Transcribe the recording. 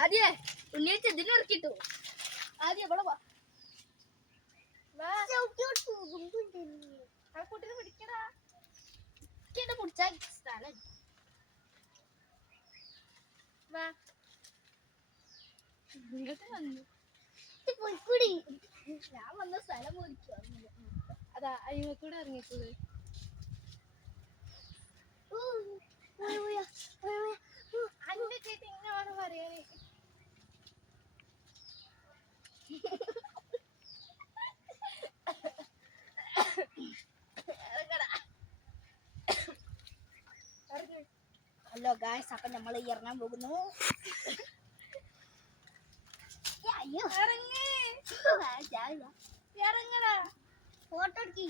ആദ്യേ ഉണ്ണിയച്ച ഇതിനിറക്കിട്ടു. ആദ്യം ഇവിടെ വാ. കുട്ടീനെ പിടിക്കടാ. പിടിച്ചാ സ്ഥലം. വാ ഇങ്ങോട്ട് വന്നു. ഞാൻ വന്ന സ്ഥലം പോലിക്കോ. അതാ അയ്മ കൂടെ ഇറങ്ങിട്ടത്. അന്റെ ചേച്ചി ഇങ്ങോട്ട് പറയാനേ. ഹലോ ഗായ്സ്, അപ്പൊ നമ്മൾ ഇറങ്ങാൻ പോകുന്നു. ഇറങ്ങടാ, ഫോട്ടോ എടുക്കി.